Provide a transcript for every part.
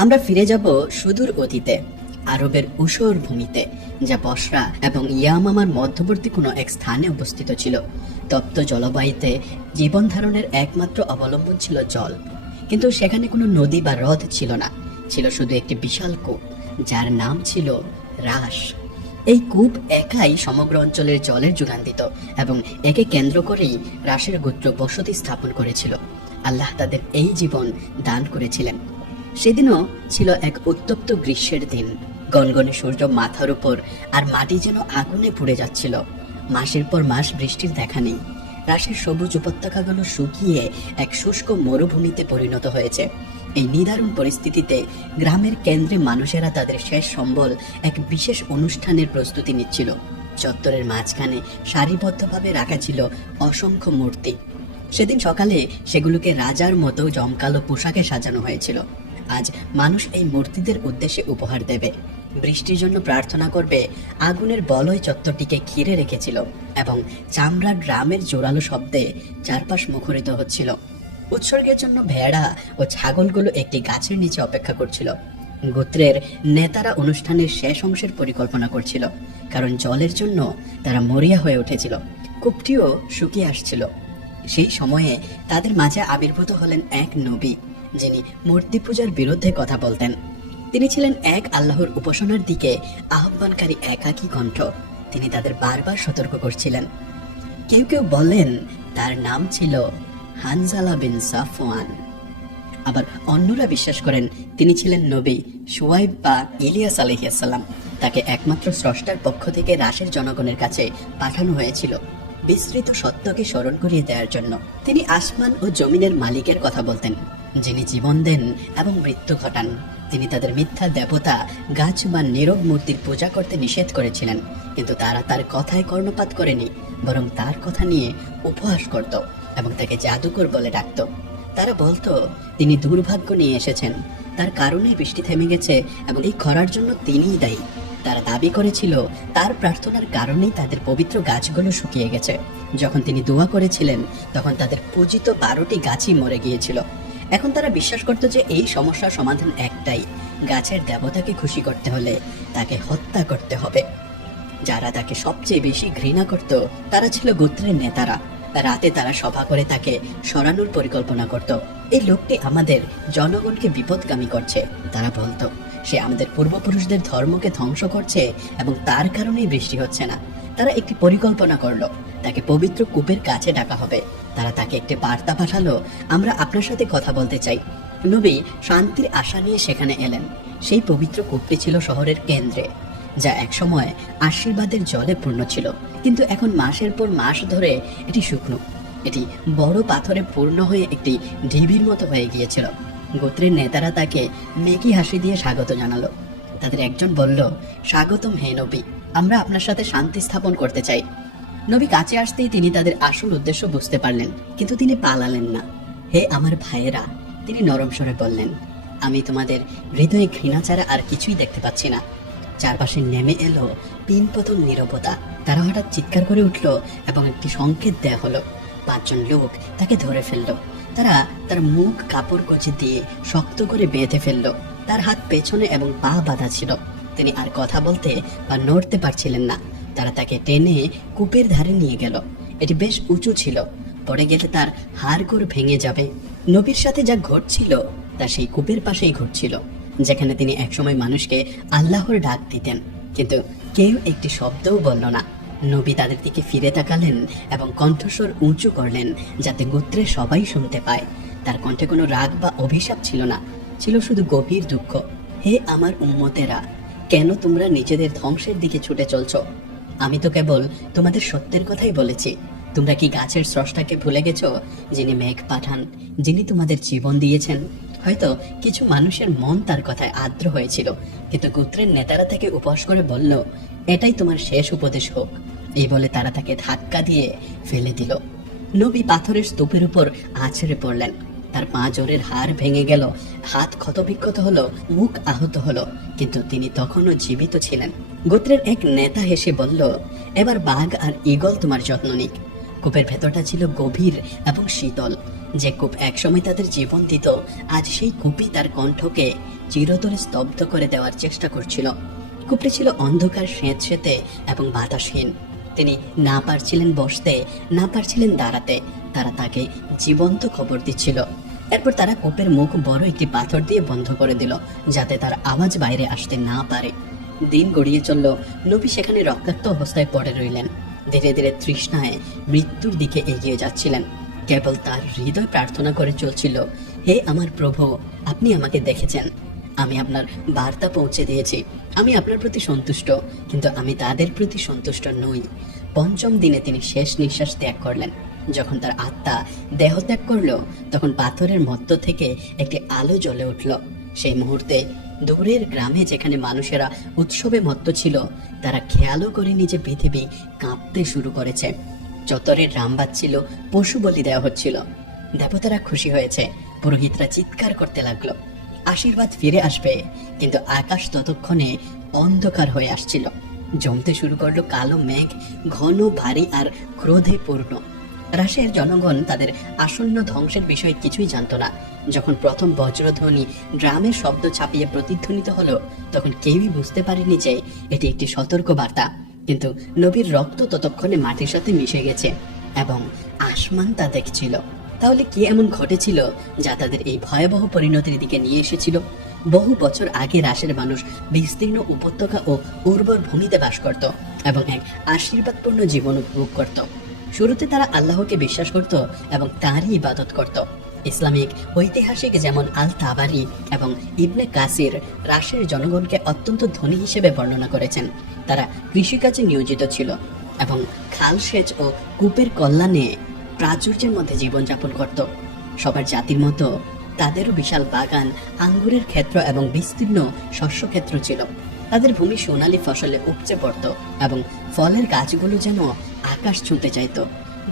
আমরা ফিরে যাব সুদূর অতীতে, আরবের উষর ভূমিতে, যা বসরা এবং ইয়ামামার মধ্যবর্তী কোনো এক স্থানে অবস্থিত ছিল। তপ্ত জলবায়ুতে জীবন ধারণের একমাত্র অবলম্বন ছিল জল। কিন্তু সেখানে কোনো নদী বা হ্রদ ছিল না, ছিল শুধু একটি বিশাল কূপ, যার নাম ছিল রাস। এই কূপ একাই সমগ্র অঞ্চলের জলের যোগান দিত এবং একে কেন্দ্র করেই রাসের গোত্র বসতি স্থাপন করেছিল। আল্লাহ তাদের এই জীবন দান করেছিলেন। সেদিনও ছিল এক উত্তপ্ত গ্রীষ্মের দিন। গনগনে সূর্য মাথার উপর আর মাটি যেন আগুনে পুড়ে যাচ্ছিল। মাসের পর মাস বৃষ্টির দেখা নেই। রাশের সবুজ উপত্যকাগুলো শুকিয়ে এক শুষ্ক মরুভূমিতে পরিণত হয়েছে। এই নিদারুণ পরিস্থিতিতে গ্রামের কেন্দ্রে মানুষেরা তাদের শেষ সম্বল এক বিশেষ অনুষ্ঠানের প্রস্তুতি নিচ্ছিল। চত্বরের মাঝখানে সারিবদ্ধভাবে রাখা ছিল অসংখ্য মূর্তি। সেদিন সকালে সেগুলোকে রাজার মতো জমকালো পোশাকে সাজানো হয়েছিল। আজ মানুষ এই মূর্তিদের উদ্দেশ্যে উপহার দেবে। বৃষ্টির জন্য প্রার্থনা করবে, আগুনের বলয় চত্বরটিকে ঘিরে রেখেছিল এবং চামড়া ড্রামের জোরালো শব্দে চারপাশ মুখরিত হচ্ছিল। উৎসর্গের জন্য ভেড়া ও ছাগলগুলো একটি গাছের নিচে অপেক্ষা করছিল। গোত্রের নেতারা অনুষ্ঠানের শেষ অংশের পরিকল্পনা করছিল, কারণ জলের জন্য তারা মরিয়া হয়ে উঠেছিল, কূপটিও শুকিয়ে আসছিল। সেই সময়ে তাদের মাঝে আবির্ভূত হলেন এক নবী। যিনি মূর্তি পূজার বিরুদ্ধে কথা বলতেন। তিনি ছিলেন এক আল্লাহর উপাসনার দিকে আহ্বানকারী একাকী কণ্ঠ। তিনি তাদের বারবার সতর্ক করছিলেন। কেউ কেউ বলেন, তার নাম ছিল হানজালা বিন সাফওয়ান। আবার অন্যরা বিশ্বাস করেন, তিনি ছিলেন নবী সুয়াইব বা ইলিয়াস আলহিয়াসাল্লাম তাকে একমাত্র স্রষ্টার পক্ষ থেকে রাশের জনগণের কাছে পাঠানো হয়েছিল, বিস্তৃত সত্যকে স্মরণ করিয়ে দেওয়ার জন্য। তিনি আসমান ও জমিনের মালিকের কথা বলতেন। যিনি জীবন দেন এবং মৃত্যু ঘটান। তিনি তাদের মিথ্যা দেবতা গাছ বা নীরব মূর্তির পূজা করতে নিষেধ করেছিলেন। কিন্তু তারা তার কথায় কর্ণপাত করেনি, বরং তার কথা নিয়ে উপহাস করত এবং তাকে জাদুকর বলে ডাকত। তারা বলতো, তিনি দুর্ভাগ্য নিয়ে এসেছেন। তার কারণে বৃষ্টি থেমে গেছে এবং এই খরার জন্য তিনিই দায়ী। তারা দাবি করেছিল, তার প্রার্থনার কারণেই তাদের পবিত্র গাছগুলো শুকিয়ে গেছে। যখন তিনি দোয়া করেছিলেন, তখন তাদের পূজিত বারোটি গাছই মরে গিয়েছিল। এখন তারা বিশ্বাস করত যে এই সমস্যার সমাধান একটাই, গাছের দেবতাকে খুশি করতে হলে তাকে হত্যা করতে হবে। যারা তাকে সবচেয়ে বেশি ঘৃণা করত, তারা ছিল গোত্রের নেতারা। রাতে তারা সভা করে তাকে সরানোর পরিকল্পনা করত। এই লোকটি আমাদের জনগণকে বিপদগামী করছে, তারা বলতো। সে আমাদের পূর্বপুরুষদের ধর্মকে ধ্বংস করছে এবং তার কারণেই বৃষ্টি হচ্ছে না। তারা একটি পরিকল্পনা করল, তাকে পবিত্র কূপের কাছে ডাকা হবে। তারা তাকে একটি বার্তা পাঠালো, আমরা আপনার সাথে কথা বলতে চাই। নবী শান্তির আশা নিয়ে সেখানে এলেন। সেই পবিত্র কূপটি ছিল শহরের কেন্দ্রে, যা একসময় আশীর্বাদের জলে পূর্ণ ছিল। কিন্তু এখন মাসের পর মাস ধরে এটি শুকনো। এটি বড় পাথরে পূর্ণ হয়ে একটি ঢিবির মতো হয়ে গিয়েছিল। গোত্রের নেতারা তাকে মেকি হাসি দিয়ে স্বাগত জানালো। তাদের একজন বলল, স্বাগতম হে নবী, আমরা আপনার সাথে শান্তি স্থাপন করতে চাই। নবী কাছে আসতেই তিনি তাদের আসল উদ্দেশ্য বুঝতে পারলেন, কিন্তু তিনি পালালেন না। হে আমার ভাইয়েরা, তিনি নরম স্বরে বললেন, আমি তোমাদের হৃদয়ে ঘৃণা ছাড়া আর কিছুই দেখতে পাচ্ছি না। চারপাশে নেমে এলো পিনপতন নীরবতা। তারা হঠাৎ চিৎকার করে উঠল এবং একটি সংকেত দেয়া হলো। পাঁচজন লোক তাকে ধরে ফেলল। তারা তার মুখ কাপড় কচি দিয়ে শক্ত করে বেঁধে ফেলল। তার হাত পেছনে এবং পা বাঁধা ছিল। তিনি আর কথা বলতে বা নড়তে পারছিলেন না। তারা তাকে টেনে কূপের ধারে নিয়ে গেল। এটি বেশ উঁচু ছিল। পরে গেলে তার হাড়গোড় ভেঙে যাবে। নবীর সাথে যা ঘটছিল, তা সেই কূপের পাশেই ঘটছিল, যেখানে তিনি একসময় মানুষকে আল্লাহর ডাক দিতেন। কিন্তু কেউ একটি শব্দও বলল না। নবী তাদের দিকে ফিরে তাকালেন এবং কণ্ঠস্বর উঁচু করলেন, যাতে গোত্রের সবাই শুনতে পায়। তার কণ্ঠে কোনো রাগ বা অভিশাপ ছিল না, ছিল শুধু গভীর দুঃখ। হে আমার উম্মতেরা, কেন তোমরা নিজেদের ধ্বংসের দিকে ছুটে চলছো? আমি তো কেবল তোমাদের সত্যের কথাই বলেছি। তোমরা কি গাছের স্রষ্টাকে ভুলে গেছো, যিনি মেঘ পাঠান, যিনি তোমাদের জীবন দিয়েছেন? হয়তো কিছু মানুষের মন তার কথায় আর্দ্র হয়েছিল, কিন্তু গোত্রের নেতারা থেকে উপহাস করে বলল, এটাই তোমার শেষ উপদেশ হোক। এই বলে তারা তাকে ধাক্কা দিয়ে ফেলে দিল। নবী পাথরের স্তূপের উপর আছড়ে পড়লেন। তার পা জোরের হাড় ভেঙে গেল। হাত ক্ষতবিক্ষত হলো, মুখ আহত হলো, কিন্তু তিনি তখনও জীবিত ছিলেন। গোত্রের এক নেতা হেসে বলল, এবার বাঘ আর ঈগল তোমার যত্ন নিক। কূপের ভেতরটা ছিল গভীর এবং শীতল। যে কূপ একসময় তাদের জীবন দিত, আজ সেই কূপই তার কণ্ঠকে চিরতরে স্তব্ধ করে দেওয়ার চেষ্টা করছিল। কূপটি ছিল অন্ধকার, স্যাঁতসেঁতে এবং বাতাসহীন। তিনি না পারছিলেন বসতে, না পারছিলেন দাঁড়াতে। তারা তাকে জীবন্ত খবর দিচ্ছিল। এরপর তারা কূপের মুখ বড় একটি পাথর দিয়ে বন্ধ করে দিল, যাতে তার আওয়াজ বাইরে আসতে না পারে। দিন গড়িয়ে চলল। নবী সেখানে রক্তাক্ত অবস্থায় পড়ে রইলেন। ধীরে ধীরে তৃষ্ণায় মৃত্যুর দিকে এগিয়ে যাচ্ছিলেন। কেবল তার হৃদয় প্রার্থনা করে চলছিল, হে আমার প্রভু, আপনি আমাকে দেখেছেন। আমি আপনার বার্তা পৌঁছে দিয়েছি। আমি আপনার প্রতি সন্তুষ্ট, কিন্তু আমি তাদের প্রতি সন্তুষ্ট নই। পঞ্চম দিনে তিনি শেষ নিঃশ্বাস ত্যাগ করলেন। যখন তার আত্মা দেহ ত্যাগ করল, তখন পাথরের মধ্য থেকে একটি আলো জ্বলে উঠল। সেই মুহূর্তে দূরের গ্রামে যেখানে মানুষেরা উৎসবে মত্ত ছিল, তারা খেয়ালও করেনি যে পৃথিবী কাঁপতে শুরু করেছে। চতরের রাম বাজছিল, পশু বলি দেওয়া হচ্ছিল। দেবতারা খুশি হয়েছে, পুরোহিতরা চিৎকার করতে লাগল। আশীর্বাদ ফিরে আসবে, কিন্তু আকাশ ততক্ষণে অন্ধকার হয়ে আসছিল। জমতে শুরু করল কালো মেঘ, ঘন ভারী আর ক্রোধে পূর্ণ। রাশের জনগণ তাদের আসন্ন ধ্বংসের বিষয়ে কিছুই জানতো না। যখন প্রথম বজ্রধ্বনি ড্রামের শব্দ ছাপিয়ে প্রতিধ্বনিত হলো, তখন কেউই বুঝতে পারেনি যে এটি একটি সতর্ক বার্তা কিন্তু নবীর রক্ত ততক্ষণে মাটির সাথে মিশে গেছে এবং আসমান তা দেখছিল। তাহলে কি এমন ঘটেছিল যা তাদের এই ভয়াবহ পরিণতির দিকে নিয়ে এসেছিল? বহু বছর আগে রাশের মানুষ বিস্তীর্ণ উপত্যকা ও উর্বর ভূমিতে বাস করত এবং এক আশীর্বাদপূর্ণ জীবন উপভোগ করত। শুরুতে তারা আল্লাহকে বিশ্বাস করত এবং তারই ইবাদত করত। ইসলামিক, ঐতিহাসিক যেমন আল তাবারি এবং ইবনে কাসির, রাশের জনগণকে অত্যন্ত ধনী হিসেবে বর্ণনা করেছেন। তারা কৃষিকাজে নিয়োজিত ছিল এবং খাল সেচ ও কূপের কল্যাণে প্রাচুর্যের মধ্যে জীবনযাপন করত। সবার জাতির মতো তাদেরও বিশাল বাগান, আঙ্গুরের ক্ষেত্র এবং বিস্তীর্ণ শস্য ক্ষেত্র ছিল। তাদের ভূমি সোনালী ফসলে উপচে পড়ত এবং ফলের গাছগুলো যেন আকাশ ছুঁতে চাইত।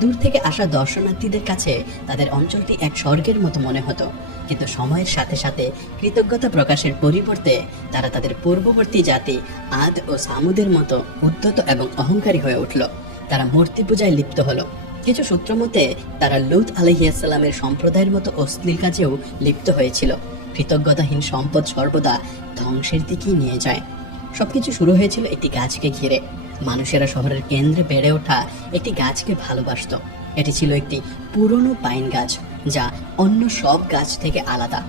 দূর থেকে আসা দর্শনার্থীদের কাছে তাদের অঞ্চলটি এক স্বর্গের মতো মনে হতো। কিন্তু সময়ের সাথে সাথে কৃতজ্ঞতা প্রকাশের পরিবর্তে তারা তাদের পূর্ববর্তী জাতি আদ ও সামুদের মতো উদ্ধত এবং অহংকারী হয়ে উঠল। তারা মূর্তি পূজায় লিপ্ত হলো। কিছু সূত্র মতে, তারা লুত আলহিয়াসাল্লামের সম্প্রদায়ের মতো অশ্লীল কাজেও লিপ্ত হয়েছিল। কৃতজ্ঞতাহীন সম্পদ সর্বদা ধ্বংসের দিকেই নিয়ে যায়। সবকিছু শুরু হয়েছিল একটি গাছকে ঘিরে। মানুষেরা শহরের কেন্দ্রে বেড়ে ওঠা একটি গাছকে ভালোবাসত। এটি ছিল একটি পুরনো পাইন গাছ, যা অন্য সব গাছ থেকে আলাদা।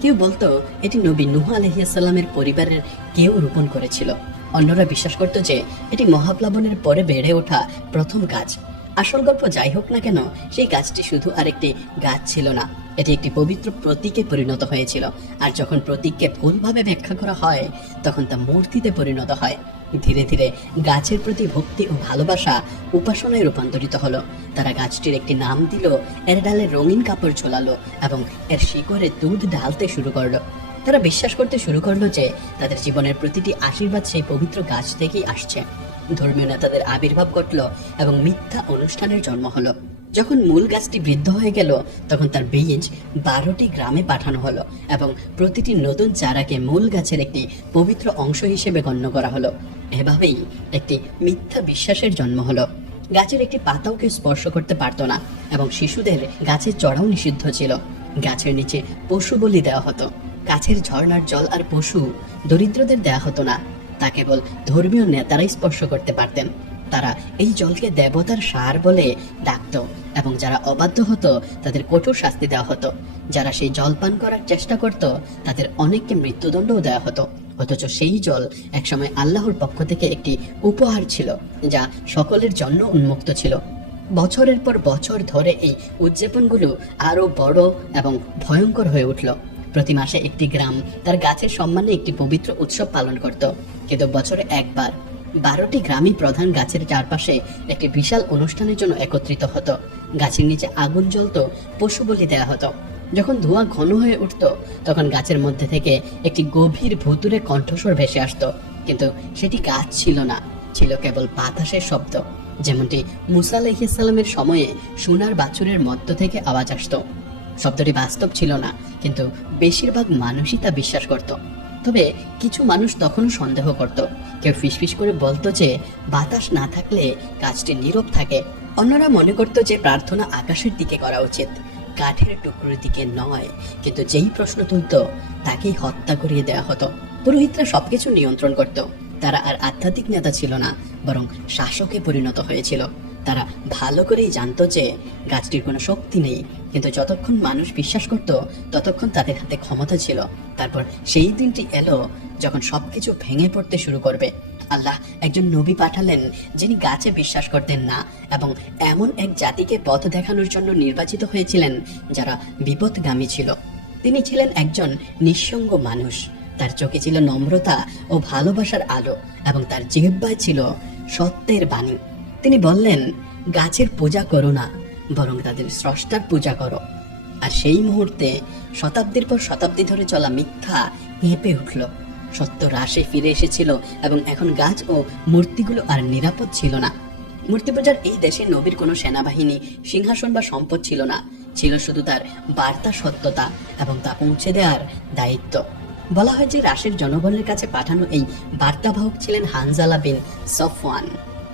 কেউ বলতো, এটি নবী নুহ আলহিয়াসাল্লামের পরিবারের কেউ রোপণ করেছিল। অন্যরা বিশ্বাস করত যে, এটি মহাপ্লাবনের পরে বেড়ে ওঠা প্রথম গাছ। আসল গল্প যাই হোক না কেন, সেই গাছটি শুধু আরেকটি গাছ ছিল না। এটি একটি পবিত্র প্রতীকে পরিণত হয়েছিল। আর যখন প্রতীককে ভুলভাবে ব্যাখ্যা করা হয়, তখন তা মূর্তিতে পরিণত হয়। ধীরে ধীরে গাছের প্রতি ভক্তি ও ভালোবাসা উপাসনায় রূপান্তরিত হলো। তারা গাছটির একটি নাম দিল, এর ডালে রঙিন কাপড় ঝোলালো এবং এর শিকড়ে দুধ ঢালতে শুরু করল। তারা বিশ্বাস করতে শুরু করল যে তাদের জীবনের প্রতিটি আশীর্বাদ সেই পবিত্র গাছ থেকেই আসছে। ধর্মীয় নেতাদের আবির্ভাব ঘটল এবং মিথ্যা অনুষ্ঠানের জন্ম হলো। যখন মূল গাছটি বৃদ্ধ হয়ে গেল, তখন তার বীজ বারোটি গ্রামে পাঠানো হলো এবং প্রতিটি নতুন চারাকে মূল গাছের একটি পবিত্র অংশ হিসেবে গণ্য করা হলো। এভাবেই একটি মিথ্যা বিশ্বাসের জন্ম হলো। গাছের একটি পাতাও কেউ স্পর্শ করতে পারতো না এবং শিশুদের গাছের চড়াও নিষিদ্ধ ছিল। গাছের নিচে পশু বলি দেওয়া হতো। গাছের ঝর্ণার জল আর পশু দরিদ্রদের দেওয়া হতো না। তা কেবল ধর্মীয় নেতারাই স্পর্শ করতে পারতেন। তারা এই জলকে দেবতার সার বলে ডাকত এবং যারা অবাধ্য হতো, তাদের কঠোর শাস্তি দেওয়া হতো। যারা সেই জল পান করার চেষ্টা করত, তাদের অনেককে মৃত্যুদণ্ডও দেওয়া হতো। অথচ সেই জল একসময় আল্লাহর পক্ষ থেকে একটি উপহার ছিল, যা সকলের জন্য উন্মুক্ত ছিল। বছরের পর বছর ধরে এই উদযাপনগুলো আরও বড় এবং ভয়ঙ্কর হয়ে উঠল। প্রতি মাসে একটি গ্রাম তার গাছের সম্মানে একটি পবিত্র উৎসব পালন করত। কিন্তু বছরে একবার বারোটি গ্রামই প্রধান গাছের চারপাশে একটি বিশাল অনুষ্ঠানের জন্য একত্রিত হতো। গাছের নিচে আগুন জ্বলতো, পশু বলি দেওয়া হতো। যখন ধোঁয়া ঘন হয়ে উঠত, তখন গাছের মধ্যে থেকে একটি গভীর ভুতুরে কণ্ঠস্বর ভেসে আসতো। কিন্তু সেটি গাছ ছিল না, ছিল কেবল বাতাসের শব্দ। যেমনটি মুসা আলাইহিসাল্লামের সময়ে সোনার বাছুরের মধ্য থেকে আওয়াজ আসতো। শব্দটি বাস্তব ছিল না, কিন্তু বেশিরভাগ মানুষই তা বিশ্বাস করত। তবে কিছু মানুষ তখনও সন্দেহ করত। কেউ ফিসফিস করে বলতো যে, বাতাস না থাকলে কাজটি নীরব থাকে। অন্যরা মনে করত যে, প্রার্থনা আকাশের দিকে করা উচিত, কাঠের টুকরোর দিকে নয়। কিন্তু যেই প্রশ্ন তুলত, তাকেই হত্যা করিয়ে দেওয়া হতো। পুরোহিতরা সবকিছু নিয়ন্ত্রণ করত। তারা আর আধ্যাত্মিক নেতা ছিল না, বরং শাসকে পরিণত হয়েছিল। তারা ভালো করেই জানতো যে গাছটির কোনো শক্তি নেই। কিন্তু যতক্ষণ মানুষ বিশ্বাস করত, ততক্ষণ তাদের হাতে ক্ষমতা ছিল। তারপর সেই দিনটি এলো যখন সবকিছু ভেঙে পড়তে শুরু করবে। আল্লাহ একজন নবী পাঠালেন যিনি গাছে বিশ্বাস করতেন না এবং এমন এক জাতিকে পথ দেখানোর জন্য নির্বাচিত হয়েছিলেন যারা বিপদগামী ছিল। তিনি ছিলেন একজন নিঃসঙ্গ মানুষ। তার চোখে ছিল নম্রতা ও ভালোবাসার আলো এবং তার জিহ্বায় ছিল সত্যের বাণী। তিনি বললেন, গাছের পূজা করো না, বরং তাদের স্রষ্টার পূজা করো। আর সেই মুহূর্তে শতাব্দীর পর শতাব্দী ধরে চলা মিথ্যা কেঁপে উঠল। সত্য হ্রাসে ফিরে এসেছিল এবং এখন গাছ ও মূর্তিগুলো আর নিরাপদ ছিল না। মূর্তি পূজার এই দেশে নবীর কোনো সেনাবাহিনী, সিংহাসন বা সম্পদ ছিল না। ছিল শুধু তার বার্তা সত্যতা এবং তা পৌঁছে দেওয়ার দায়িত্ব। বলা হয় যে রাশের জনগণের কাছে পাঠানো এই বার্তাবাহক ছিলেন হানজালা বিন সফওয়ান।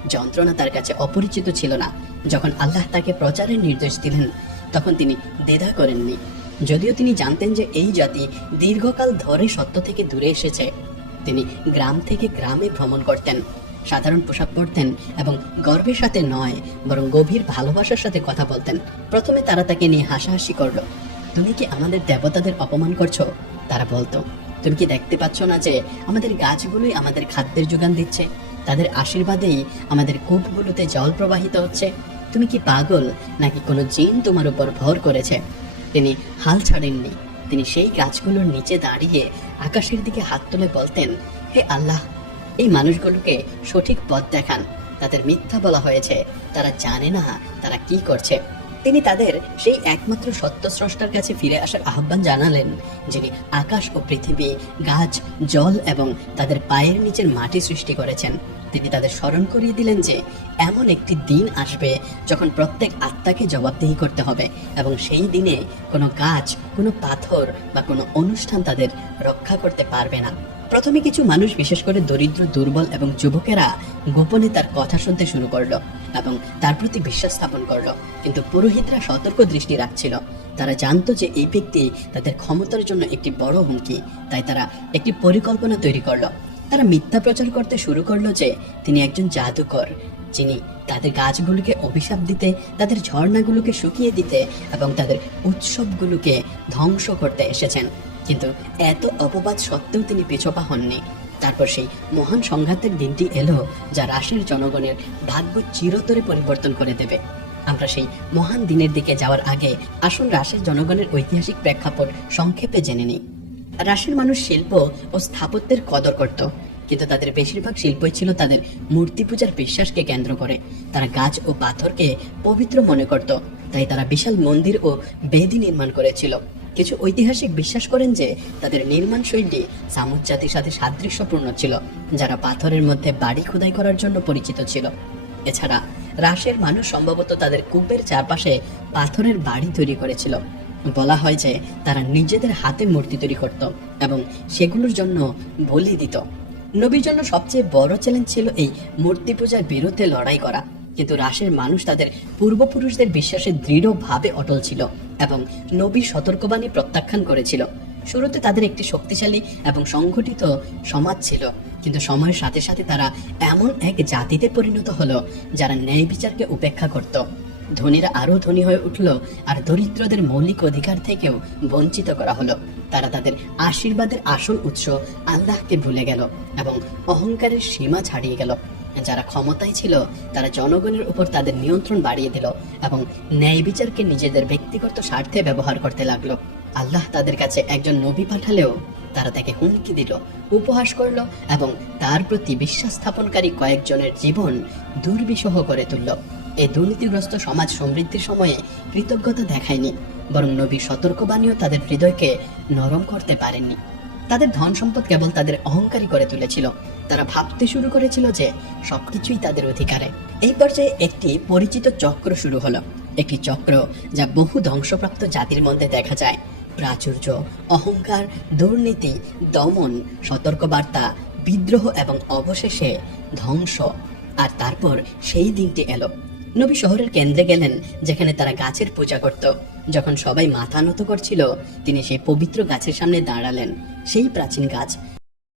যন্ত্রণা তার কাছে অপরিচিত ছিল না। যখন আল্লাহ তাকে প্রচারের নির্দেশ দিলেন, তখন তিনি দ্বিধা করেননি। যদিও তিনি জানতেন যে এই জাতি দীর্ঘকাল ধরে সত্য থেকে দূরে এসেছে, তিনি গ্রাম থেকে গ্রামে ভ্রমণ করতেন, সাধারণ পোশাক পরতেন এবং গর্বের সাথে নয়, বরং গভীর ভালোবাসার সাথে কথা বলতেন। প্রথমে তারা তাকে নিয়ে হাসাহাসি করল, তুমি কি আমাদের দেবতাদের অপমান করছ? তারা বলতো, তুমি কি দেখতে পাচ্ছ না যে আমাদের গাছগুলোই আমাদের খাদ্যের যোগান দিচ্ছে? তাদের আশীর্বাদেই আমাদের কূপগুলোতে জল প্রবাহিত হচ্ছে। তুমি কি পাগল? নাকি কোনো জিন তোমার উপর ভর করেছে? তিনি হাল ছাড়েননি। তিনি সেই গাছগুলোর নিচে দাঁড়িয়ে আকাশের দিকে হাত তুলে বলতেন, হে আল্লাহ, এই মানুষগুলোকে সঠিক পথ দেখান। তাদের মিথ্যা বলা হয়েছে। তারা জানে না তারা কি করছে। তিনি তাদের সেই একমাত্র সত্য স্রষ্টার কাছে ফিরে আসার আহ্বান জানালেন, যিনি আকাশ ও পৃথিবী, গাছ, জল এবং তাদের পায়ের নিচের মাটি সৃষ্টি করেছেন। তিনি তাদের স্মরণ করিয়ে দিলেন যে, এমন একটি দিন আসবে যখন প্রত্যেক আত্মাকে জবাবদিহি করতে হবে এবং সেই দিনে কোনো গাছ, কোনো পাথর বা কোনো অনুষ্ঠান তাদের রক্ষা করতে পারবে না। প্রথমে কিছু মানুষ, বিশেষ করে দরিদ্র, দুর্বল এবং যুবকেরা গোপনে তার কথা শুনতে শুরু করল এবং তার প্রতি বিশ্বাস স্থাপন করল। কিন্তু পুরোহিতরা সতর্ক দৃষ্টি রাখছিল। তারা জানতো যে এই ব্যক্তি তাদের ক্ষমতার জন্য একটি বড় হুমকি, তাই তারা একটি পরিকল্পনা তৈরি করল। তারা মিথ্যা প্রচার করতে শুরু করল যে তিনি একজন জাদুকর, যিনি তাদের গাছগুলোকে অভিশাপ দিতে, তাদের ঝর্ণাগুলোকে শুকিয়ে দিতে এবং তাদের উৎসবগুলোকে ধ্বংস করতে এসেছেন। কিন্তু এত অপবাদ সত্ত্বেও তিনি পিছপা হননি। তারপর সেই মহান সংঘাতের দিনটি এলো, যা রাশির জনগণের ভাগ্য চিরতরে পরিবর্তন করে দেবে। আমরা সেই মহান দিনের দিকে যাওয়ার আগে আসুন রাশির জনগণের ঐতিহাসিক প্রেক্ষাপট সংক্ষেপে জেনে নিই। রাশির মানুষ শিল্প ও স্থাপত্যের কদর করত, কিন্তু তাদের বেশিরভাগ শিল্পই ছিল তাদের মূর্তি পূজার বিশ্বাসকে কেন্দ্র করে। তারা গাছ ও পাথরকে পবিত্র মনে করত, তাই তারা বিশাল মন্দির ও বেদি নির্মাণ করেছিল। কিছু ঐতিহাসিক বিশ্বাস করেন যে তাদের নির্মাণ শৈলী সামুদ জাতির সাথে সাদৃশ্যপূর্ণ ছিল, যারা পাথরের মধ্যে বাড়ি খোদাই করার জন্য পরিচিত ছিল। এছাড়া রাশের মানুষ সম্ভবত তাদের কূপের চারপাশে পাথরের বাড়ি তৈরি করেছিল। বলা হয় যে তারা নিজেদের হাতে মূর্তি তৈরি করত এবং সেগুলোর জন্য বলি দিত। নবীর জন্য সবচেয়ে বড় চ্যালেঞ্জ ছিল এই মূর্তি পূজার বিরুদ্ধে লড়াই করা। কিন্তু রাশের মানুষ তাদের পূর্বপুরুষদের বিশ্বাসে দৃঢ়ভাবে অটল ছিল। এবং নবীর সতর্কবাণী প্রত্যাখ্যান করেছিল। শুরুতে তাদের একটি শক্তিশালী এবং সংগঠিত সমাজ ছিল, কিন্তু সময়ের সাথে সাথে তারা এমন এক জাতিতে পরিণত হলো যারা ন্যায় বিচারকে উপেক্ষা করত। ধনীরা আরও ধনী হয়ে উঠল আর দরিদ্রদের মৌলিক অধিকার থেকেও বঞ্চিত করা হলো। তারা তাদের আশীর্বাদের আসল উৎস আল্লাহকে ভুলে গেল এবং অহংকারের সীমা ছাড়িয়ে গেল। যারা ক্ষমতায় ছিল, তারা জনগণের উপর তাদের নিয়ন্ত্রণ বাড়িয়ে দিল এবং ন্যায় বিচারকে নিজেদের ব্যক্তিগত স্বার্থে ব্যবহার করতে লাগল। আল্লাহ তাদের কাছে একজন নবী পাঠালেও তারা তাকে হুমকি দিল, উপহাস করল এবং তার প্রতি বিশ্বাস স্থাপনকারী কয়েকজনের জীবন দুর্বিষহ করে তুলল। এই দুর্নীতিগ্রস্ত সমাজ সমৃদ্ধির সময়ে কৃতজ্ঞতা দেখায়নি, বরং নবী সতর্কবাণীও তাদের হৃদয়কে নরম করতে পারেননি। তাদের ধন সম্পদ কেবল তাদের অহংকারী করে তুলেছিল। তারা ভাবতে শুরু করেছিল যে সবকিছুই তাদের অধিকারে। এই পর্যায়ে একটি পরিচিত চক্র শুরু হলো। একটি চক্র যা বহু ধ্বংসপ্রাপ্ত জাতির মধ্যে দেখা যায়। প্রাচুর্য, অহংকার, দুর্নীতি, দমন, সতর্কবার্তা, বিদ্রোহ এবং অবশেষে ধ্বংস। আর তারপর সেই দিনটি এলো। নবী শহরের কেন্দ্রে গেলেন, যেখানে তারা গাছের পূজা করত। যখন সবাই মাথা নত করছিল, তিনি সেই পবিত্র গাছের সামনে দাঁড়ালেন। সেই প্রাচীন গাছ